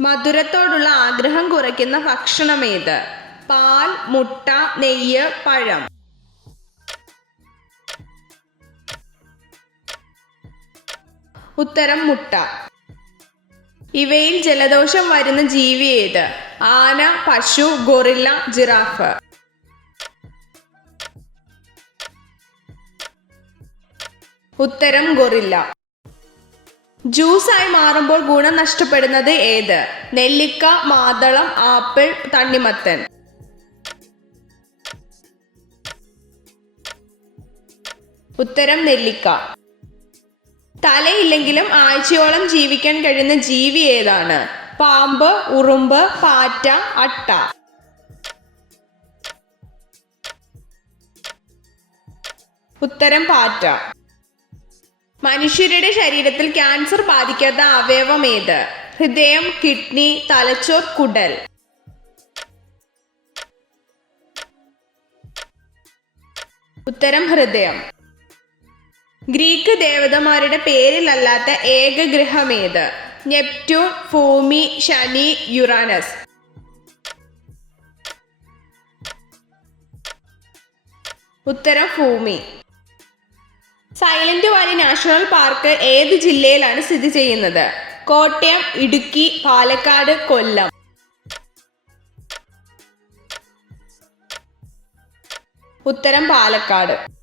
മധുരത്തോടുള്ള ആഗ്രഹം കുറയ്ക്കുന്ന ഭക്ഷണമേത്? പാൽ, മുട്ട, നെയ്യ്, പഴം. ഉത്തരം മുട്ട. ഇവയിൽ ജലദോഷം വരുന്ന ജീവി ഏത്? ആന, പശു, ഗൊറില്ല, ജിറാഫ്. ഉത്തരം ഗൊറില്ല. ജ്യൂസായി മാറുമ്പോൾ ഗുണം നഷ്ടപ്പെടുന്നത് ഏത്? നെല്ലിക്ക, മാതളം, ആപ്പിൾ, തണ്ണിമത്തൻ. ഉത്തരം നെല്ലിക്ക. തലയില്ലെങ്കിലും ആഴ്ചയോളം ജീവിക്കാൻ കഴിയുന്ന ജീവി ഏതാണ്? പാമ്പ്, ഉറുമ്പ്, പാറ്റ, അട്ട. ഉത്തരം പാറ്റ. മനുഷ്യരുടെ ശരീരത്തിൽ ക്യാൻസർ ബാധിക്കാത്ത അവയവം ഏത്? ഹൃദയം, കിഡ്നി, തലച്ചോർ, കുടൽ. ഉത്തരം ഹൃദയം. ഗ്രീക്ക് ദേവതമാരുടെ പേരിലല്ലാത്ത ഏക ഗ്രഹമേത്? നെപ്റ്റ്യൂൺ, ഭൂമി, ശനി, യുറാനസ്. ഉത്തരം ഭൂമി. സൈലന്റ് വാലി നാഷണൽ പാർക്ക് ഏത് ജില്ലയിലാണ് സ്ഥിതി ചെയ്യുന്നത്? കോട്ടയം, ഇടുക്കി, പാലക്കാട്, കൊല്ലം. ഉത്തരം പാലക്കാട്.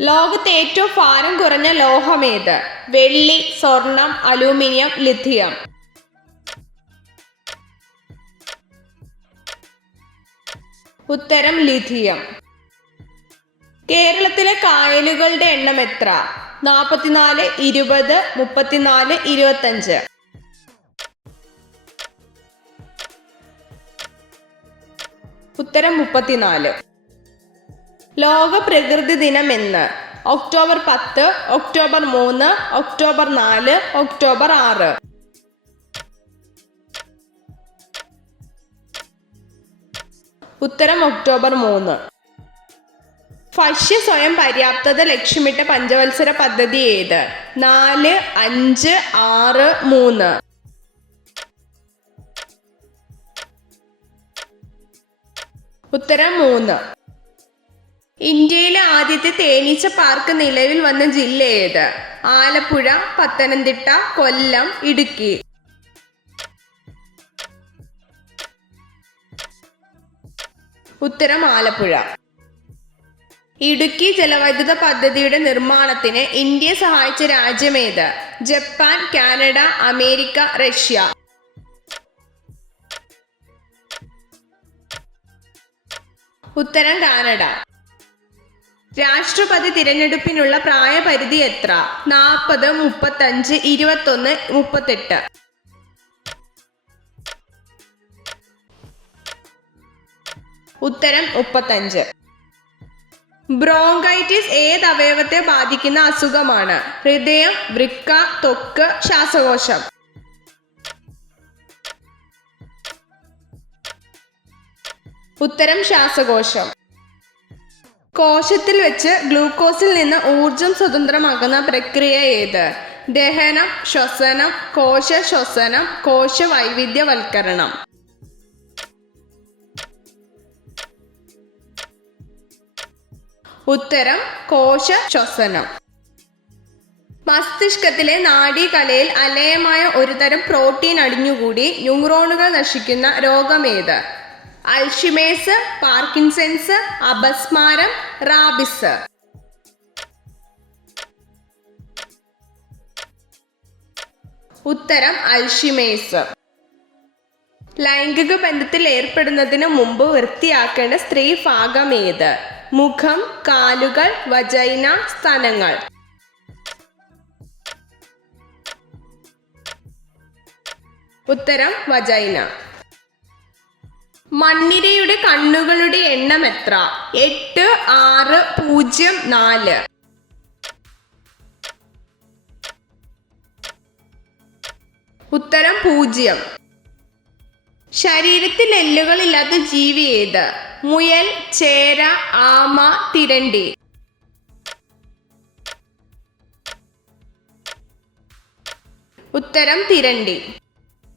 ലോകത്തെ ഏറ്റവും ഭാരം കുറഞ്ഞ ലോഹമേത്? വെള്ളി, സ്വർണം, അലൂമിനിയം, ലിഥിയം. ഉത്തരം ലിഥിയം. കേരളത്തിലെ കായലുകളുടെ എണ്ണം എത്ര? 44, 20, 34, 25. ഉത്തരം 34. ലോക പ്രകൃതി ദിനം എന്ന്? October 10, October 3, October 4, October 6. ഉത്തരം ഒക്ടോബർ 3. ഭക്ഷ്യ സ്വയം പര്യാപ്തത ലക്ഷ്യമിട്ട പഞ്ചവത്സര പദ്ധതി ഏത്? 4, 5, 6, 3. ഉത്തരം 3. ഇന്ത്യയിലെ ആദ്യത്തെ തേനീച്ച പാർക്ക് നിലവിൽ വന്ന ജില്ല ഏത്? ആലപ്പുഴ, പത്തനംതിട്ട, കൊല്ലം, ഇടുക്കി. ഉത്തരം ആലപ്പുഴ. ഇടുക്കി ജലവൈദ്യുത പദ്ധതിയുടെ നിർമ്മാണത്തിന് ഇന്ത്യയെ സഹായിച്ച രാജ്യമേത്? Japan, Canada, America, Russia. ഉത്തരം കാനഡ. രാഷ്ട്രപതി തിരഞ്ഞെടുപ്പിനുള്ള പ്രായപരിധി എത്ര? 40, 35, 21, 38. ഉത്തരം 35. ബ്രോങ്കൈറ്റിസ് ഏത് അവയവത്തെ ബാധിക്കുന്ന അസുഖമാണ്? ഹൃദയം, വൃക്ക, ത്വക്ക്, ശ്വാസകോശം. ഉത്തരം ശ്വാസകോശം. കോശത്തിൽ വെച്ച് ഗ്ലൂക്കോസിൽ നിന്ന് ഊർജം സ്വതന്ത്രമാക്കുന്ന പ്രക്രിയ ഏത്? ദഹനം, ശ്വസനം, കോശ ശ്വസനം, കോശ വൈവിധ്യവൽക്കരണം. ഉത്തരം കോശ ശ്വസനം. മസ്തിഷ്കത്തിലെ നാഡീകലയിൽ അലയമായ ഒരു തരം പ്രോട്ടീൻ അടിഞ്ഞുകൂടി ന്യൂറോണുകൾ നശിക്കുന്ന രോഗമേത്? അൽഷിമേഴ്സ്, പാർക്കിൻസൺസ്, അപസ്മാരം, റാബിസ്. ഉത്തരം അൽഷിമേഴ്സ്. ലൈംഗിക ബന്ധത്തിൽ ഏർപ്പെടുന്നതിന് മുമ്പ് വൃത്തിയാക്കേണ്ട സ്ത്രീ ഭാഗം ഏത്? മുഖം, കാലുകൾ, വജൈന, സ്തനങ്ങൾ. ഉത്തരം വജൈന. മണ്ണിരയുടെ കണ്ണുകളുടെ എണ്ണം എത്ര? 8, 6, 0, 4. ഉത്തരം 0. ശരീരത്തിൽ എല്ലുകളില്ലാത്ത ജീവി ഏത്? മുയൽ, ചേര, ആമ, തിരണ്ടി. ഉത്തരം തിരണ്ടി.